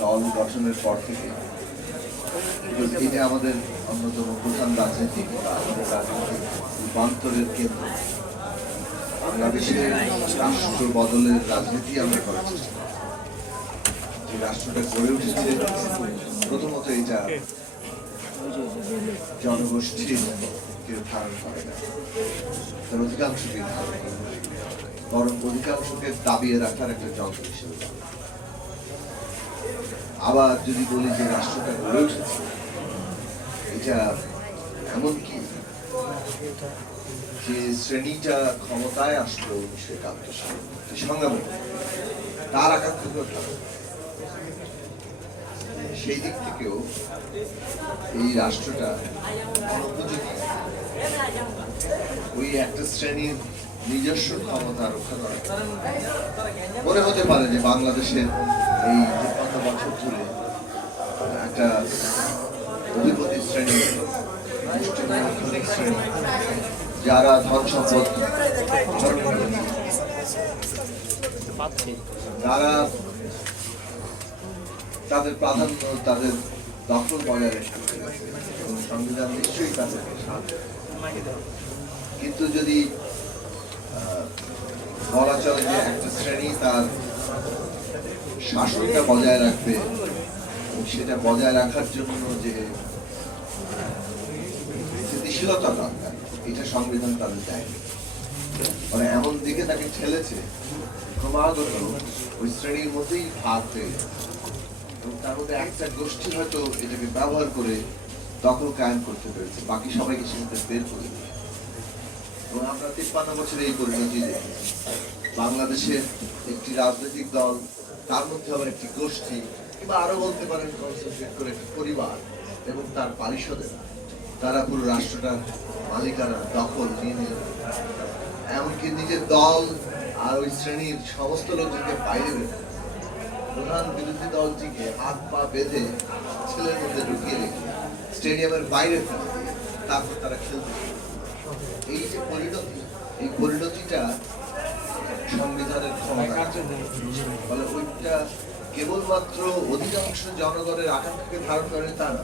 দল গঠনের পর থেকে এটা আমাদের অন্যতম প্রধান রাজনীতি আমাদের রাজনীতির রূপান্তরের কেন্দ্র। বাংলাদেশে রাষ্ট্র বদলের রাজনীতি আমরা করার চেষ্টা যে রাষ্ট্রটা গড়ে উঠেছে, প্রথমত এটা জনগোষ্ঠীর কেউ ধারণ করে না। তার অধিকাংশকে ধারণ করে বরং অধিকাংশকে দাবিয়ে রাখার একটা যন্ত্র হিসেবে। আবার যদি বলি যে রাষ্ট্রটা গড়ে উঠেছে, এটা এমন কি? যে শ্রেণীটা ক্ষমতায় আসলো উনিশশো একাত্তর সালে সংগ্রামে। তার আকাঙ্ক্ষাকেও সেই দিক থেকেও এই রাষ্ট্রটা ওই একটা শ্রেণির নিজস্ব ক্ষমতা রক্ষা করা। মনে হতে পারে যে বাংলাদেশের এই বছর ধরে একটা অধিপতি শ্রেণি মুষ্টিমেয় শ্রেণি, যারা ধন সম্পদ যারা তাদের প্রাধান্য, তাদের দখল বজায় এবং সংবিধান নিশ্চয়ই সাহায্য কিন্তু যদি বলা চলে যে একটা শ্রেণি তার শাসনটা বজায় রাখবে সেটা বজায় রাখার জন্য যে স্থিতিশীলতা দরকার, এটা সংবিধান তাদের দেয়নি। মানে এমন দিকে তাকে ঠেলেছে, ক্রমাগত ওই শ্রেণির মধ্যেই ভাগ হয়ে। এবং তার মধ্যে একটা গোষ্ঠী হয়তো এটাকে ব্যবহার করে দখল কায়েম করতে পেরেছে, বাকি সবাইকে সেখান বের করে এবং আমরা তিপ্পান্ন বছরে এই পরিণতি দেখেছি। বাংলাদেশের একটি রাজনৈতিক দল তার মধ্যে আবার একটি গোষ্ঠী, কিংবা আরও বলতে পারেন কনসেন্ট্রেট করে একটি পরিবার এবং তার পারিষদেরা। তারা পুরো রাষ্ট্রটার মালিকানা দখল নিয়ে নিয়ে এমনকি নিজের দল আর ওই শ্রেণির সমস্ত লোকজনকে বাইরে বের প্রধান বিরোধী দলটিকে হাত পা বেঁধে ছেলের মধ্যে ঢুকিয়ে রেখে স্টেডিয়ামের বাইরে ফেলে তারপর তারা খেলতে এই যে পরিণতি, এই পরিণতিটা ক্ষমতা ওইটা কেবলমাত্র অধিকাংশ জনগণের আকাঙ্ক্ষাকে ধারণ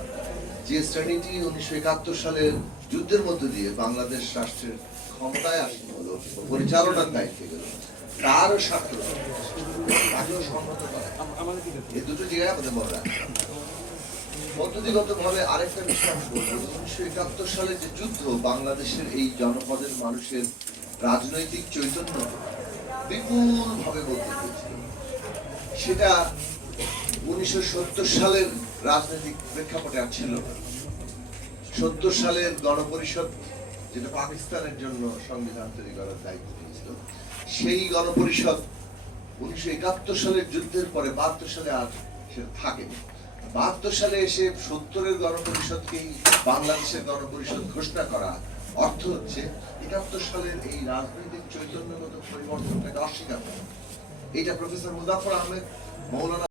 যে শ্রেণীটি উনিশশো একাত্তর সালের যুদ্ধের মধ্য দিয়ে বাংলাদেশ রাষ্ট্রের ক্ষমতায় হলো পরিচালনার দায়িত্বে গেল তারও স্বার্থ এই দুটো জায়গায় আমাদের মনে রাখতে আরেকটা উনিশশো একাত্তর সালে যে যুদ্ধ বাংলাদেশের এই জনপদের মানুষের রাজনৈতিক চৈতন্য বিপুল ভাবে বদলে দিয়েছিল সেটা উনিশশো সত্তর সালের রাজনৈতিক প্রেক্ষাপটে আর ছিল সত্তর সালের গণপরিষদ, যেটা পাকিস্তানের জন্য সংবিধান তৈরি করার দায়িত্ব নিয়েছিল সেই গণপরিষদ উনিশশো একাত্তর সালের যুদ্ধের পরে বাহাত্তর সালে আর সেটা থাকেনি। বাহাত্তর সালে এসে সত্তরের গণপরিষদকেই বাংলাদেশের গণপরিষদ ঘোষণা করা অর্থ হচ্ছে, একাত্তর সালের এই রাজনৈতিক চৈতন্যগত পরিবর্তনটাকে অস্বীকার করা। এটা প্রফেসর মুজাফর আহমেদ, মৌলানা